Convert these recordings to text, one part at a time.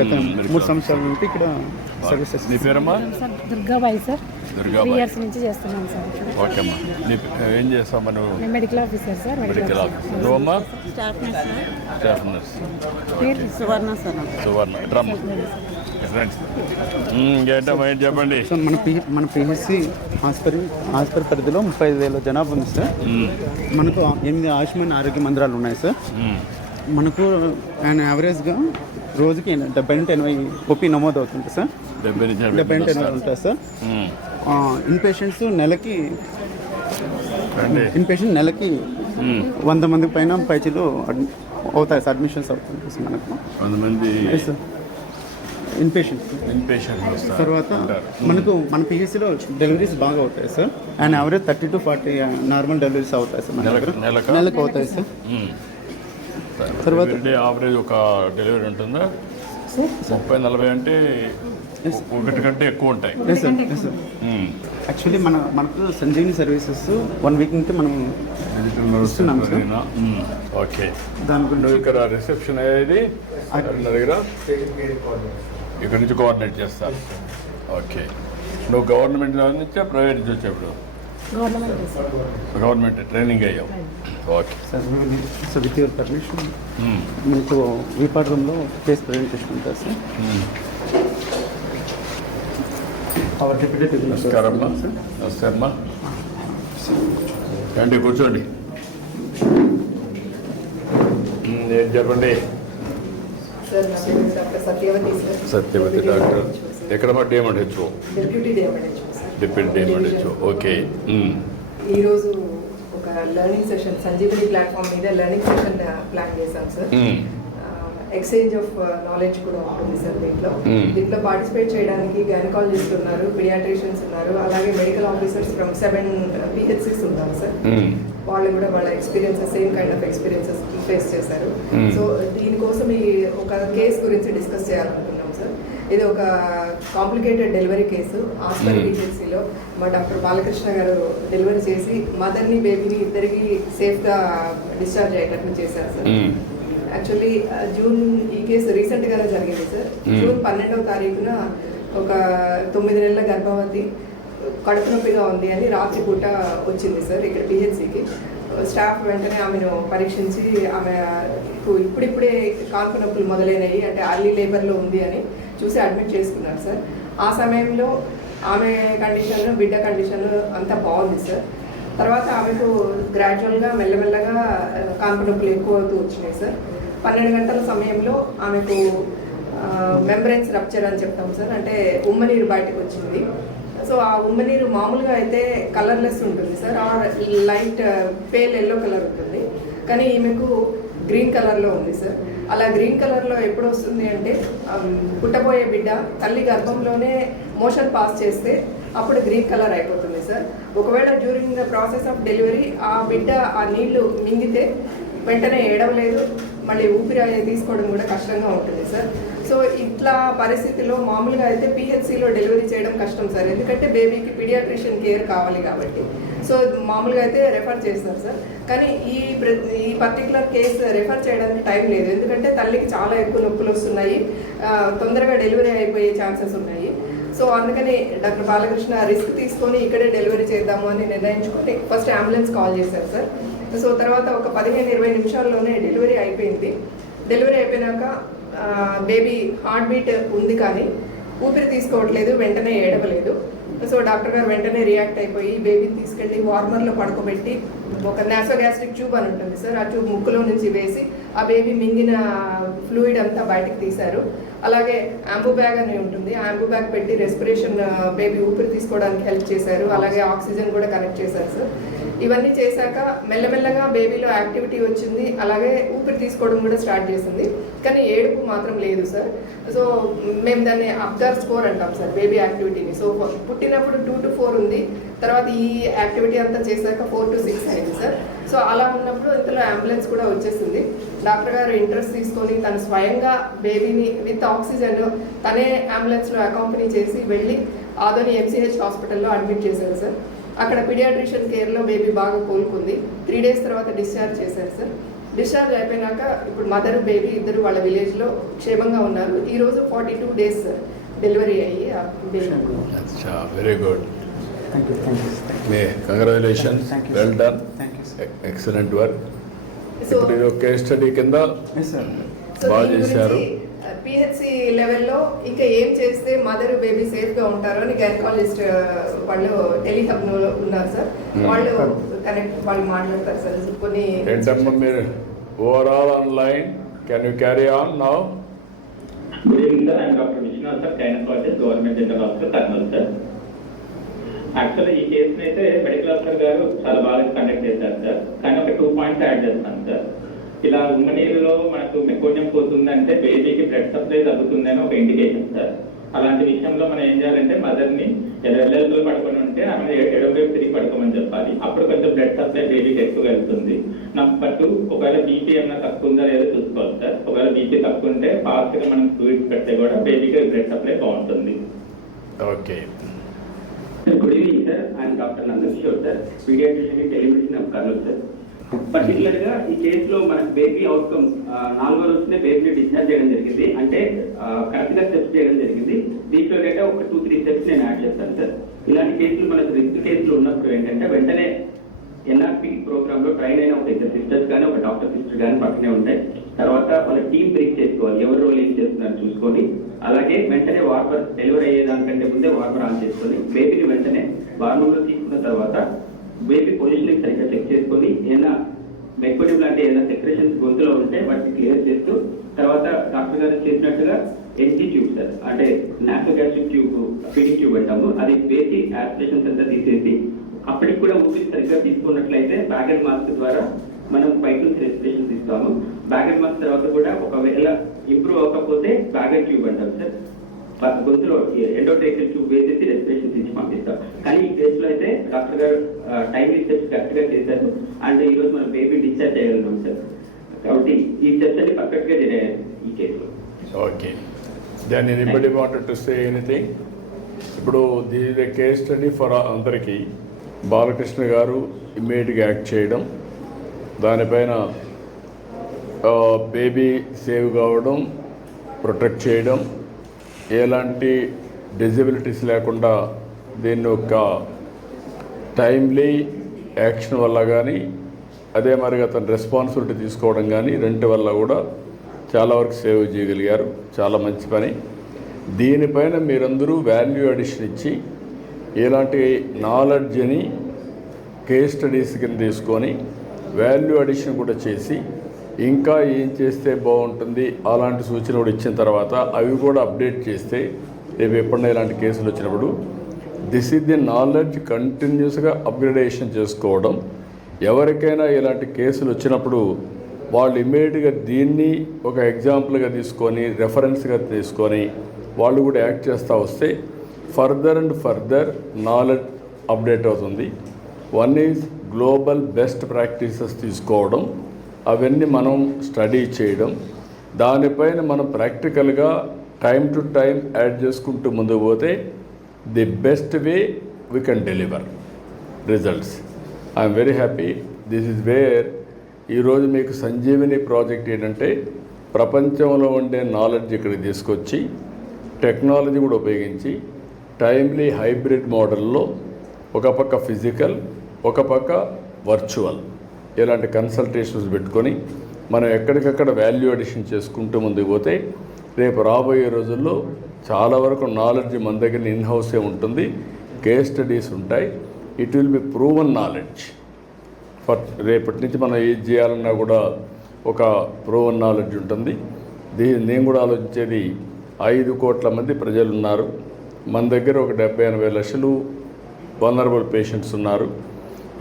గత 3 సంవత్సరాల నుండి ఇక్కడ సర్వీసెస్. నీ పేరమ్మా? Sir Durgabai sir. Durgabai. 3 years నుంచి చేస్తున్నాను సార్. ఓకే అమ్మా. నీ ఏం చేస్తావు మనం? నేను medical officer sir. Medical officer. నువ్వమ్మా? Staff nurse. పేరు Suvarna sir. Suvarna. Drum friends ఏంటమ్మా ఏంటి చెప్పండి. సార్ మన పిహెచ్సి హాస్పిటల్ పరిధిలో 35,000 జనాభా ఉంది సార్. మనకు 8 ఆయుష్మాన్ ఆరోగ్య మందిరాలు ఉన్నాయి సార్. మనకు యావరేజ్గా రోజుకి 70-80 ఓపీ నమోదు అవుతుంది సార్. 70-80 ఉంటుంది సార్. ఇన్పేషెంట్స్ నెలకి 100 మంది పైన పైచీలు అవుతాయి సార్. అడ్మిషన్స్ అవుతుంది సార్ మనకు 100 మంది ఇన్పేషెంట్. తర్వాత మనకు మన పిహెచ్సిలో డెలివరీస్ బాగా అవుతాయి sir. And average 30 to 40 normal deliveries అవుతాయి సార్. నెలకు అవుతాయి సార్. తర్వాత యావరేజ్ ఒక డెలివరీ ఉంటుందా? 30-40 అంటే ఒకటి కంటే ఎక్కువ ఉంటాయి. యాక్చువల్లీ మనకు సంజీవిని సర్వీసెస్ 1 వీక్ నుంచి మనం ఇస్తున్నాం సార్. ఓకే. దాని గురించి ఇక్కడ రిసెప్షన్ అయ్యేది దగ్గర ఇక్కడ నుంచి కోఆర్డినేట్ చేస్తారు. ఓకే. నువ్వు గవర్నమెంట్ నుంచా ప్రైవేట్ నుంచి వచ్చేప్పుడు? గవర్నమెంట్ ట్రైనింగ్ అయ్యావు. Okay sir. So with your permission మనకు వీపాడ్ రూమ్లో కేస్ ప్రజెంటేషన్ ఉంటుంది సార్. Hour deputy. నమస్కారం అమ్మా. నమస్తే అమ్మా. రండి కూర్చోండి. ఏం చెప్పండి. సత్యవతి డాక్టర్. ఎక్కడమ్మా? డిఎంహెచ్ఓ. Deputy DMHO. ఓకే. ఈరోజు ఒక లెర్నింగ్ సెషన్ సంజీవని ప్లాట్ఫామ్ మీద లెర్నింగ్ సెషన్ ప్లాన్ చేశాం సార్. ఎక్స్చేంజ్ ఆఫ్ నాలెడ్జ్ కూడా ఉంటుంది సార్. దీంట్లో పార్టిసిపేట్ చేయడానికి గైనకాలజిస్ట్ ఉన్నారు, పీడియాట్రిషియన్స్ ఉన్నారు, అలాగే మెడికల్ ఆఫీసర్స్ ఫ్రమ్ 7 PHCs ఉన్నారు సార్. వాళ్ళు కూడా వాళ్ళ experiences same kind of experiences face చేశారు. సో దీనికోసం ఈ ఒక కేసు గురించి డిస్కస్ చేయాలనుకున్నాం సార్. ఇది ఒక కాంప్లికేటెడ్ డెలివరీ కేసు. హాస్పిటల్ PHCలో మా డాక్టర్ బాలకృష్ణ గారు డెలివరీ చేసి మదర్ని బేబీని ఇద్దరికి సేఫ్గా డిశ్చార్జ్ అయ్యేటట్లు చేశారు సార్. యాక్చువల్లీ జూన్ ఈ కేసు రీసెంట్గానే జరిగింది సార్. జూన్ 12వ తారీఖున ఒక 9 నెలల గర్భవతి కడుపు నొప్పిగా ఉంది అని రాత్రి పూట వచ్చింది సార్ ఇక్కడ PHCకి. స్టాఫ్ వెంటనే ఆమెను పరీక్షించి ఆమె ఇప్పుడిప్పుడే కాన్పు నొప్పులు మొదలైనవి అంటే అర్లీ లేబర్లో ఉంది అని చూసి అడ్మిట్ చేసుకున్నారు సార్. ఆ సమయంలో ఆమె కండిషన్ బిడ్డ కండిషన్ అంతా బాగుంది సార్. తర్వాత ఆమెకు గ్రాడ్యువల్గా మెల్లమెల్లగా కాన్పు నొప్పులు ఎక్కువ అవుతూ వచ్చినాయి సార్. 12 గంటల సమయంలో ఆమెకు మెంబ్రెన్స్ రప్చర్ అని చెప్తాం సార్. అంటే ఉమ్మనీరు బయటకు వచ్చింది. సో ఆ ఉమ్మనీరు మామూలుగా అయితే కలర్లెస్ ఉంటుంది సార్. ఆ లైట్ పేల్ ఎల్లో కలర్ ఉంటుంది, కానీ ఈమెకు గ్రీన్ కలర్లో ఉంది సార్. అలా గ్రీన్ కలర్లో ఎప్పుడు వస్తుంది అంటే పుట్టబోయే బిడ్డ తల్లి గర్భంలోనే మోషన్ పాస్ చేస్తే అప్పుడు గ్రీన్ కలర్ అయిపోతుంది సార్. ఒకవేళ during the process of delivery ఆ బిడ్డ ఆ నీళ్లు మింగితే వెంటనే ఏడవలేదు, మళ్ళీ ఊపిరి తీసుకోవడం కూడా కష్టంగా ఉంటుంది సార్. సో ఇట్లా పరిస్థితిలో మామూలుగా అయితే PHCలో డెలివరీ చేయడం కష్టం సార్, ఎందుకంటే బేబీకి పీడియాట్రిషియన్ కేర్ కావాలి కాబట్టి. సో మామూలుగా అయితే రెఫర్ చేస్తారు సార్. కానీ ఈ పర్టికులర్ కేసు రెఫర్ చేయడానికి టైం లేదు, ఎందుకంటే తల్లికి చాలా ఎక్కువ నొప్పులు వస్తున్నాయి, తొందరగా డెలివరీ అయిపోయే ఛాన్సెస్ ఉన్నాయి. సో అందుకని డాక్టర్ బాలకృష్ణ రిస్క్ తీసుకొని ఇక్కడే డెలివరీ చేద్దాము అని నిర్ణయించుకొని ఫస్ట్ అంబులెన్స్ కాల్ చేశారు సార్. సో తర్వాత ఒక 15-20 నిమిషాల్లోనే డెలివరీ అయిపోయింది. డెలివరీ అయిపోయినాక బేబీ హార్ట్ బీట్ ఉంది కానీ ఊపిరి తీసుకోవట్లేదు, వెంటనే ఏడవలేదు. సో డాక్టర్ గారు వెంటనే రియాక్ట్ అయిపోయి బేబీని తీసుకెళ్ళి వార్మర్లో పడుకోబెట్టి ఒక నాసోగ్యాస్ట్రిక్ ట్యూబ్ అని ఉంటుంది సార్, ఆ ట్యూబ్ ముక్కులో నుంచి వేసి ఆ బేబీ మింగిన ఫ్లూయిడ్ అంతా బయటకు తీశారు. అలాగే యాంబూ బ్యాగ్ అని ఉంటుంది, ఆ యాంబూ బ్యాగ్ పెట్టి రెస్పిరేషన్ బేబీ ఊపిరి తీసుకోవడానికి హెల్ప్ చేశారు. అలాగే ఆక్సిజన్ కూడా కనెక్ట్ చేశారు సార్. ఇవన్నీ చేశాక మెల్లమెల్లగా బేబీలో యాక్టివిటీ వచ్చింది, అలాగే ఊపిరి తీసుకోవడం కూడా స్టార్ట్ చేసింది, కానీ ఏడుపు మాత్రం లేదు సార్. సో మేము దాన్ని అబ్జర్వ్ స్కోర్ అంటాం సార్ బేబీ యాక్టివిటీని. సో పుట్టినప్పుడు 2 to 4 ఉంది, తర్వాత ఈ యాక్టివిటీ అంతా చేశాక 4 to 6 అయింది సార్. సో అలా ఉన్నప్పుడు ఇంతలో అంబులెన్స్ కూడా వచ్చేసింది. డాక్టర్ గారు ఇంట్రెస్ట్ తీసుకొని తను స్వయంగా బేబీని విత్ ఆక్సిజన్ తనే అంబులెన్స్లో అకాంపనీ చేసి వెళ్ళి ఆదోని MCH హాస్పిటల్లో అడ్మిట్ చేశారు సార్. అక్కడ పీడియాట్రిషియన్ కేర్లో బేబీ బాగా కోలుకుంది. 3 days తర్వాత డిశ్చార్జ్ చేశారు సార్. డిశ్చార్జ్ అయిపోయినాక ఇప్పుడు మదర్ బేబీ ఇద్దరు వాళ్ళ విలేజ్లో క్షేమంగా ఉన్నారు. ఈరోజు 42 days డెలివరీ అయ్యి ఆ బేబీ అచ్చా, very good. Thank you. Congratulations, Thank you, well sir. Done, thank you sir. Excellent work. So ఇప్పుడు ఇది ఒక కేస్ స్టడీ కింద ఎస్ సార్. బాగా చేశారు. పిహెచ్సి లెవెల్లో ఇంకా ఏం చేస్తే మదర్ బేబీ సేఫ్గా ఉంటారో అని గైనకాలజిస్ట్ వాళ్ళు టెలిహబ్ ఉన్నారు సార్. వాళ్ళు వాళ్ళు మాట్లాడతారు సార్ కొన్ని. ఏంటమ్మా మీరు overall online, can you carry on now? Good evening, sir. I'm Dr. Vishnu, sir, gynecologist, Government General Hospital, Karnal, sir. Actually ఈ కేసుని అయితే మెడికల్ ఆఫీసర్ గారు చాలా బాగా కండక్ట్ చేశారు సార్. కానీ ఒక 2 points యాడ్ చేస్తాను సార్. ఇలా ఉమ్మనీరులో మనకు మెకోనియం పోతుందంటే బేబీకి బ్లడ్ సప్లై తగ్గుతుందని ఒక ఇండికేషన్ సార్. అలాంటి విషయంలో మనం ఏం చేయాలంటే మదర్ని ఎడెల్లో పడుకొని ఉంటే ఆమె ఎడవైపు తిరిగి పడుకోమని చెప్పాలి. అప్పుడు కొంచెం బ్లడ్ సప్లై బేబీకి ఎక్కువ వెళ్తుంది. నెంబర్ 2, ఒకవేళ బీపీ ఏమైనా తక్కువ ఉందా లేదో చూసుకోవాలి సార్. ఒకవేళ బీపీ తక్కువ ఉంటే ఫాస్ట్గా మనం ఫ్లూయిడ్స్ పెడితే కూడా బేబీకి బ్లడ్ సప్లై బాగుంటుంది. Okay. Good evening sir. I'm doctor Nandakishore sir, paediatrician telemedicine of Kurnool sir. Particular గా ఈ కేసులో మనకు బేబీ అవుట్కమ్ 4వ రోజునే బేబీని డిశ్చార్జ్ చేయడం జరిగింది. అంటే కరెక్ట్ గా స్టెప్స్ చేయడం జరిగింది. దీంట్లో డేటా ఒక 2-3 స్టెప్స్ నేను యాడ్ చేస్తాను సార్. ఇలాంటి కేసులు మనకు రిస్క్ కేసులు ఉన్నప్పుడు ఏంటంటే వెంటనే ఎన్ఆర్పి ప్రోగ్రామ్ లో ట్రైన్ అయిన ఒక ఇద్దరు సిస్టర్స్ కానీ ఒక డాక్టర్ సిస్టర్ కానీ పక్కనే ఉంటాయి. తర్వాత వాళ్ళ టీమ్ బ్రేక్ చేసుకోవాలి, ఎవరి రోల్ ఏం చేస్తున్నారు చూసుకొని. అలాగే వెంటనే వార్మర్ డెలివరీ అయ్యేదానికంటే ముందే వార్మర్ ఆన్ చేసుకొని బేబీని వెంటనే వార్మర్లో తీసుకున్న తర్వాత బేబీ పొజిషన్ సరిగ్గా చెక్ చేసుకొని ఏదైనా మెకోనియం లాంటి ఏదైనా సెక్రేషన్స్ గొంతులో ఉంటే వాటిని క్లియర్ చేస్తూ తర్వాత డాక్టర్ గారు చేసినట్టుగా ఎన్టీ ట్యూబ్ సార్, అంటే నాసోగాస్ట్రిక్ ట్యూబ్, ఫీడింగ్ ట్యూబ్ అంటాము, అది వేసి యాస్పిరేషన్స్ అంతా తీసేసి అప్పటికి కూడా ఊపిరి సరిగ్గా తీసుకున్నట్లయితే బ్యాగ్ అండ్ మాస్క్ ద్వారా మనం 5 నుంచి రెస్పిరేషన్స్ ఇస్తాము. బ్యాగ్ అండ్ మాస్క్ తర్వాత కూడా ఒకవేళ ఇంప్రూవ్ అవ్వకపోతే బ్యాగ్ అండ్ ట్యూబ్ అంటాం సార్. గొంతులో ఎండోట్రేకియల్ ట్యూబ్ వేసేసి రెస్పిరేషన్స్ ఇచ్చి పంపిస్తాం. కానీ ఈ కేసులో అయితే డాక్టర్ గారు టైమింగ్ స్టెప్స్ కరెక్ట్ గా చేశారు. అండ్ ఈ రోజు మనం బేబీ డిశ్చార్జ్ చేయగలుగుతాం సార్. కాబట్టి ఈ స్టెప్స్ అన్ని పర్ఫెక్ట్ గా జరిగాయి ఈ కేసులో. Okay. Then anybody wanted to say anything? ఇప్పుడు ది కేస్ స్టడీ ఫర్ అందరికీ బాలకృష్ణ గారు ఇమ్మీడియట్గా యాక్ట్ చేయడం, దానిపైన బేబీ సేవ్ కావడం, ప్రొటెక్ట్ చేయడం, ఎలాంటి డిజబిలిటీస్ లేకుండా దీన్ని ఒక టైమ్లీ యాక్షన్ వల్ల కానీ అదే మరిగా తన రెస్పాన్సిబిలిటీ తీసుకోవడం కానీ రెంటి వల్ల కూడా చాలా వరకు సేవ్ చేయగలిగారు. చాలా మంచి పని. దీనిపైన మీరందరూ వాల్యూ అడిషన్ ఇచ్చి ఇలాంటి నాలెడ్జ్ని కేస్ స్టడీస్ కింద తీసుకొని వాల్యూ అడిషన్ కూడా చేసి ఇంకా ఏం చేస్తే బాగుంటుంది అలాంటి సూచన కూడా ఇచ్చిన తర్వాత అవి కూడా అప్డేట్ చేస్తే రేపు ఎప్పుడైనా ఇలాంటి కేసులు వచ్చినప్పుడు దిస్ ఈజ్ ది నాలెడ్జ్ కంటిన్యూస్గా అప్గ్రేడేషన్ చేసుకోవడం. ఎవరికైనా ఇలాంటి కేసులు వచ్చినప్పుడు వాళ్ళు ఇమ్మీడియట్గా దీన్ని ఒక ఎగ్జాంపుల్గా తీసుకొని రెఫరెన్స్గా తీసుకొని వాళ్ళు కూడా యాక్ట్ చేస్తూ వస్తే further and further knowledge update అవుతుంది. One is global best practices తీసుకోవడం, అవన్నీ మనం స్టడీ చేయడం, దానిపైన మనం ప్రాక్టికల్గా టైం టు టైం యాడ్ చేసుకుంటూ ముందుకు పోతే the best way we can deliver results. I'm very happy. This is where ఈరోజు మీకు సంజీవిని ప్రాజెక్ట్ ఏంటంటే ప్రపంచంలో ఉండే నాలెడ్జ్ ఇక్కడికి తీసుకొచ్చి టెక్నాలజీ కూడా ఉపయోగించి టైమ్లీ హైబ్రిడ్ మోడల్లో ఒక పక్క ఫిజికల్ ఒక పక్క వర్చువల్ ఇలాంటి కన్సల్టేషన్స్ పెట్టుకొని మనం ఎక్కడికక్కడ వాల్యూ అడిషన్ చేసుకుంటూ ముందుకు పోతే రేపు రాబోయే రోజుల్లో చాలా వరకు నాలెడ్జ్ మన దగ్గర ఇన్ హౌసే ఉంటుంది. కేస్ స్టడీస్ ఉంటాయి. It will be proven knowledge. రేపటి నుంచి మనం ఏది చేయాలన్నా కూడా ఒక ప్రూవన్ నాలెడ్జ్ ఉంటుంది. నేను కూడా ఆలోచించేది 5 కోట్ల మంది ప్రజలు ఉన్నారు. మన దగ్గర ఒక 70-80 లక్షలు వల్నరబుల్ పేషెంట్స్ ఉన్నారు.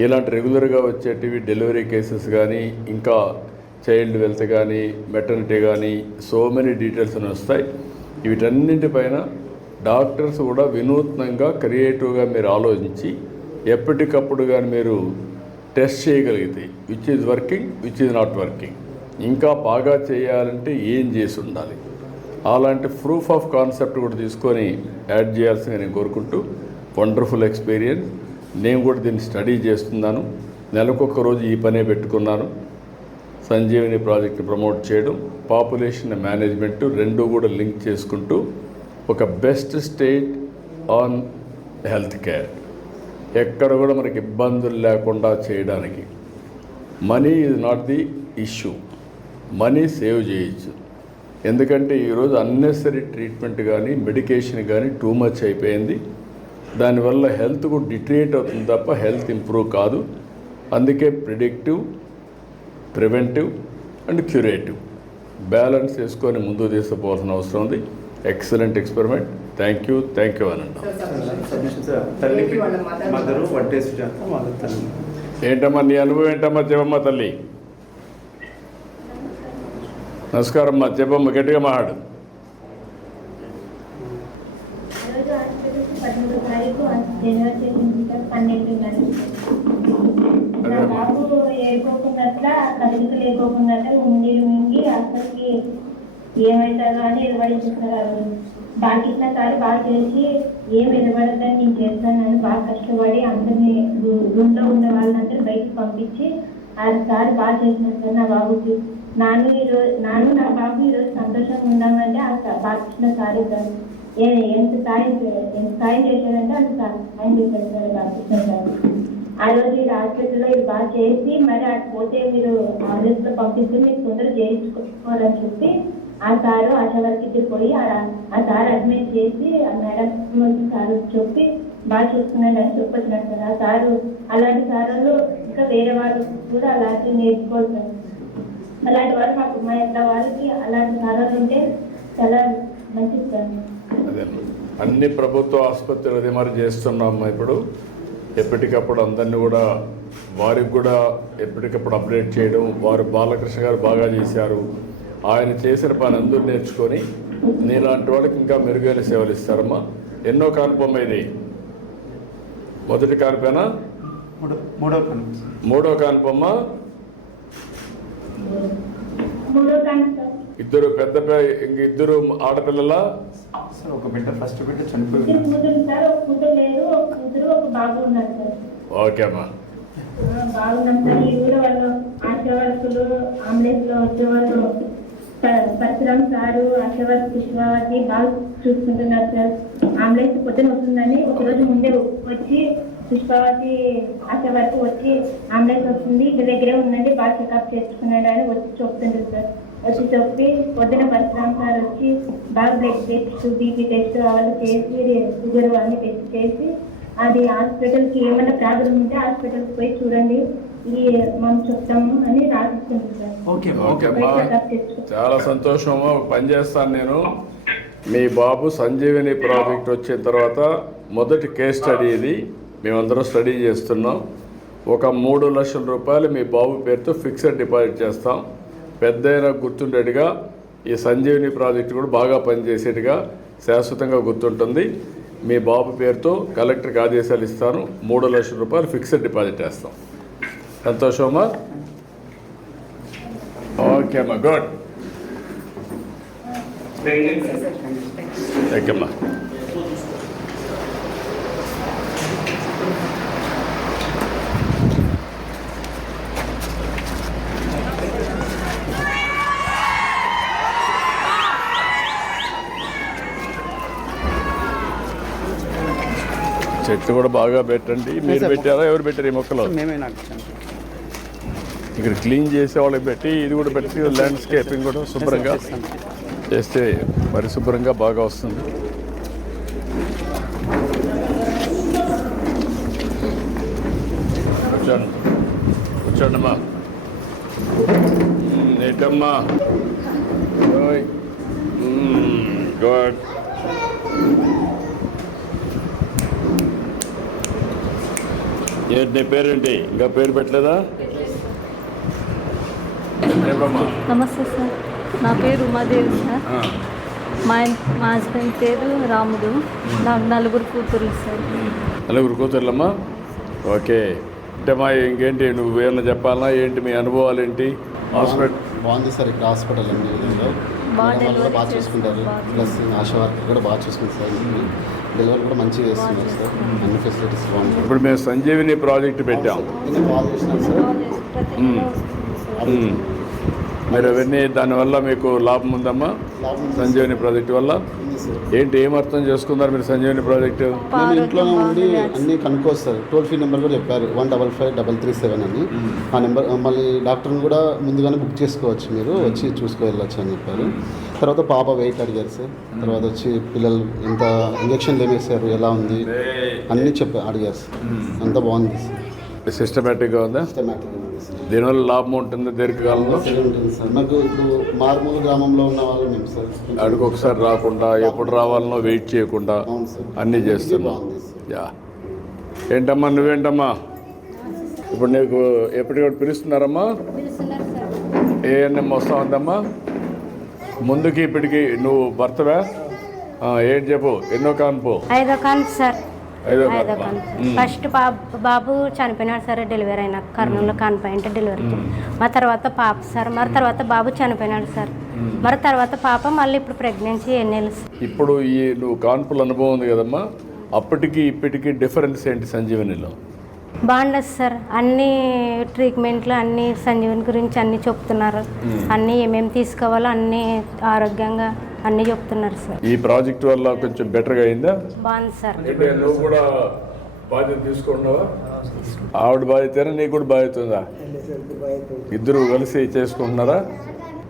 ఇలాంటి రెగ్యులర్గా వచ్చేటివి డెలివరీ కేసెస్ కానీ ఇంకా చైల్డ్ వెల్త్ కానీ మెటర్నిటీ కానీ సో మెనీ డీటెయిల్స్ అని వస్తాయి. వీటన్నింటిపైన డాక్టర్స్ కూడా వినూత్నంగా క్రియేటివ్గా మీరు ఆలోచించి ఎప్పటికప్పుడు కానీ మీరు టెస్ట్ చేయగలిగితే which is working which is not working, ఇంకా బాగా చేయాలంటే ఏం చేసి ఉండాలి, అలాంటి ప్రూఫ్ ఆఫ్ కాన్సెప్ట్ కూడా తీసుకొని యాడ్ చేయాల్సిందిగా నేను కోరుకుంటూ వండర్ఫుల్ ఎక్స్పీరియన్స్. నేను కూడా దీన్ని స్టడీ చేస్తున్నాను. నెలకొక రోజు ఈ పనే పెట్టుకున్నాను. సంజీవిని ప్రాజెక్ట్ని ప్రమోట్ చేయడం, పాపులేషన్ మేనేజ్మెంట్ రెండు కూడా లింక్ చేసుకుంటూ ఒక best state on health care, ఎక్కడ కూడా మనకి ఇబ్బందులు లేకుండా చేయడానికి. Money is not the issue, money save చేయొచ్చు. ఎందుకంటే ఈరోజు అన్నెసరీ ట్రీట్మెంట్ కానీ మెడికేషన్ కానీ టూ మచ్ అయిపోయింది. దానివల్ల హెల్త్ కూడా డిటరేట్ అవుతుంది తప్ప హెల్త్ ఇంప్రూవ్ కాదు. అందుకే predictive, preventive and curative balance చేసుకొని ముందుకు తీసుకుపోవాల్సిన అవసరం ఉంది. Excellent experiment. థ్యాంక్ యూ అనండి. తల్లి మదరు వడ్డే సుజాత వాళ్ళ తల్లి. ఏంటమ్మా నీ అనుభవం ఏంటమ్మా చెప్పమ్మా తల్లి. నమస్కారం అమ్మా, చెప్పమ్మా, గట్టిగా మాట్లాడు. ఈరోజు హాస్పిటల్కి 13వ తారీఖు డెలివరీ చేసింది సార్. 12 నా బాబు ఏడుకోకున్నట్ల, కదలిక లేకోకున్నట్ల మింగి అసలుకి ఏమవుతుందో అని ఎదుబడిస్తున్నారు. బాలకృష్ణ సార్ బాగా చేసి ఏం ఎదుబడద్దని నేను చేస్తానని బాగా కష్టపడి అందరినీ రూమ్లో ఉన్న వాళ్ళందరూ బయటకు పంపించి ఆ సార్ బాగా చేసినారు సార్. నా బాబుకి నాను నా బాబు ఈరోజు సంతోషంగా ఉన్నామంటే ఆ బాలకృష్ణ సార్ సార్ ఎంత సాయం చేశారంటే అంత సాయం చేశారు సార్ బాలకృష్ణ సార్. ఆ రోజు ఈ హాస్పిటల్లో ఇది బాగా చేసి మరి అటు పోతే మీరు ఆంబులెన్స్లో పంపిస్తే మీరు తొందరగా చేయించుకోవాలని చెప్పి ఆ సారు ఆశా వర్కర్కి పోయి ఆ సార్ అడ్మిట్ చేసి ఆ మేడం సార్ చెప్పి బాగా చూసుకున్నాడు అని చెప్పొచ్చినాడు సార్. ఆ సారు అలాంటి సార్లు ఇంకా వేరే వాళ్ళు కూడా అలాంటివి నేర్చుకోవాలి సార్. అలాంటి వాళ్ళు మాకు మా యొక్క వాళ్ళకి అలాంటి సార్లు ఉంటే చాలా మంచిది సార్. అదే అన్ని ప్రభుత్వ ఆసుపత్రులు అదే మరి చేస్తున్నాము. ఇప్పుడు ఎప్పటికప్పుడు అందరినీ కూడా వారికి కూడా ఎప్పటికప్పుడు అప్డేట్ చేయడం. వారు బాలకృష్ణ గారు బాగా చేశారు, ఆయన చేసిన పని అందరూ నేర్చుకొని నీలాంటి వాళ్ళకి ఇంకా మెరుగైన సేవలు ఇస్తారమ్మా. ఎన్నో కానుపమ్మ ఇది? మొదటి కానుపేనా? మూడో కానుపమ్మ. ఇద్దరు పెద్ద ఇద్దరు ఆడపిల్లల? ఒక బిడ్డ, ఫస్ట్ బిడ్డ చనిపోయింది. ఓకే అమ్మా, బాగున్నాం సార్. ఈ ఊళ్ళో వాళ్ళు ఆశా వర్కులు అంబులెన్స్ లో వచ్చేవాళ్ళు పరశురామ్ సారు, ఆశా వర్క్ పుష్పవతి బాగా చూసుకుంటున్నారు సార్. అంబులెన్స్ పొద్దున వస్తుందని ఒకరోజు ముందే వచ్చి పుష్పవతి ఆశా వర్క్ వచ్చి అంబులెన్స్ వస్తుంది ఇంటి దగ్గరే ఉందండి బాగా చెకప్ చేసుకున్నాడు అని వచ్చి చెప్తుండ్రు సార్. వచ్చి చెప్పి పొద్దున పరశురామ్ సార్ వచ్చి బాగా బ్లడ్ టెస్ట్, బీపీ టెస్ట్ అవన్నీ చేసి షుగర్ అన్నీ టెస్ట్ చేసి అది హాస్పిటల్కి ఏమైనా ప్రాబ్లం ఉంటే హాస్పిటల్కి పోయి చూడండి ఇది మనం చెప్తాము అని రాసిస్తుంది సార్. ఓకే అమ్మా, చాలా సంతోషమమ్మా. పని చేస్తాను నేను. మీ బాబు సంజీవిని ప్రాజెక్ట్ వచ్చిన తర్వాత మొదటి కేస్ స్టడీ ఇది మేమందరం స్టడీ చేస్తున్నాం. ఒక 3 లక్షల రూపాయలు మీ బాబు పేరుతో ఫిక్స్డ్ డిపాజిట్ చేస్తాం. పెద్దయినా గుర్తుండేట్టుగా ఈ సంజీవిని ప్రాజెక్ట్ కూడా బాగా పనిచేసేట్టుగా శాశ్వతంగా గుర్తుంటుంది. మీ బాబు పేరుతో కలెక్టర్కి ఆదేశాలు ఇస్తాను. 3 లక్షల రూపాయలు ఫిక్స్డ్ డిపాజిట్ చేస్తాం. సంతోషమా? ఓకే అమ్మా, గుడ్. ఓకే అమ్మా. చెట్లు కూడా బాగా పెట్టండి. మీరు పెట్టారా, ఎవరు పెట్టారు ఈ మొక్కలు? మేమే నాటించాం. ఇక్కడ క్లీన్ చేసే వాళ్ళకి పెట్టి ఇది కూడా పెట్టి ల్యాండ్స్కేపింగ్ కూడా శుభ్రంగా చేస్తే పరిశుభ్రంగా బాగా వస్తుంది. కూర్చోండమ్మా. ఏంటమ్మా? గుడ్. ఏంటి నీ పేరేంటి? ఇంకా పేరు పెట్టలేదా? నమస్తే సార్, నా పేరు ఉమాదేవి సార్. మా హస్బెండ్ పేరు రాముడు. నాకు 4 కూతుర్లు సార్. 4 కూతుర్లమ్మా? ఓకే. అంటే మా ఇంకేంటి నువ్వు ఏమన్నా చెప్పాలా? ఏంటి మీ అనుభవాలు ఏంటి? హాస్పిటల్ బాగుంది సార్. ఇక్కడ హాస్పిటల్ అన్ని విధంగా కూడా బాగా చూసుకుంటారు. ప్లస్ ఆశా వర్క్ కూడా బాగా చూసుకుంటారు సార్. డెలివరీ కూడా మంచిగా చేస్తున్నారు సార్. అన్ని ఫెసిలిటీస్ బాగుంటాయి. ఇప్పుడు మేము సంజీవిని ప్రాజెక్ట్ పెట్టాం. కాల్ చేసినాం సార్. మీరు అవన్నీ దానివల్ల మీకు లాభం ఉందమ్మా లాభం ఉంది సంజీవని ప్రాజెక్ట్ వల్ల? ఉంది సార్. ఏంటి ఏం అర్థం చేసుకున్నారు మీరు సంజీవని ప్రాజెక్టు? మేము ఇంట్లోనే ఉండి అన్నీ కనుక్కోవచ్చు సార్. టోల్ ఫ్రీ నెంబర్ కూడా చెప్పారు 155337 అని. ఆ నెంబర్ మళ్ళీ డాక్టర్ని కూడా ముందుగానే బుక్ చేసుకోవచ్చు, మీరు వచ్చి చూసుకువెళ్ళచ్చు అని చెప్పారు. తర్వాత పాప వెయిట్ అడిగారు సార్. తర్వాత వచ్చి పిల్లలు ఎంత ఇంజక్షన్లు ఏమేసారు, ఎలా ఉంది అన్నీ అడిగారు సార్. అంతా బాగుంది సార్. సిస్టమేటిక్గా ఉందా? సిస్టమాటిక్గా ఉంది సార్. దీనివల్ల లాభం ఉంటుంది దీర్ఘకాలంలో? ఉంటుంది సార్. నాకు ఇప్పుడు మారుమూల గ్రామంలో ఉన్న వాళ్ళు మేము సార్. అడుగు ఒకసారి రాకుండా ఎప్పుడు రావాలనో వెయిట్ చేయకుండా అవును సార్. అన్నీ చేస్తున్నాం. బాగుంది సార్. యా. ఏంటమ్మా నువ్వేంటమ్మా? ఇప్పుడు నీకు ఎప్పటికప్పుడు పిలుస్తున్నారమ్మా? ఏఎన్ఎం వస్తా ఉందమ్మా? ముందుకి ఇప్పటికి నువ్వు భర్తవా? ఏంటి చెప్పు, ఎన్నో కాన్పు? 5వ కాన్పు సార్. 5వ 5వ కాన్పు. కాన్పు. ఫస్ట్ బాబు చనిపోయినాడు సార్ డెలివరీ అయినా, కర్నూలులో కాన్పోయింటే డెలివరీకి. మరి తర్వాత పాప సార్, మరి తర్వాత బాబు చనిపోయినాడు సార్. మరి తర్వాత పాప మళ్ళీ ఇప్పుడు ప్రెగ్నెన్సీ ఎన్నేళ్ళు సార్. ఇప్పుడు ఈ నువ్వు కాన్పుల అనుభవం ఉంది కదమ్మా, అప్పటికి ఇప్పటికి డిఫరెన్స్ ఏంటి సంజీవనిలో? బాగుండదు సార్. అన్ని ట్రీట్మెంట్లు అన్ని సంజీవని గురించి అన్నీ చెప్తున్నారు. అన్నీ ఏమేమి తీసుకోవాలో అన్నీ ఆరోగ్యంగా అన్నీ చెప్తున్నారు సార్. ఈ ప్రాజెక్ట్ వల్ల కొంచెం బెటర్గా అయిందా? బాగుంది సార్. అంటే నువ్వు కూడా బాధ్యత తీసుకుంటున్నావా? ఆవిడ బాధ్యత నీకు కూడా బాధ్యత ఉందా? ఇద్దరు కలిసి చేసుకుంటున్నారా?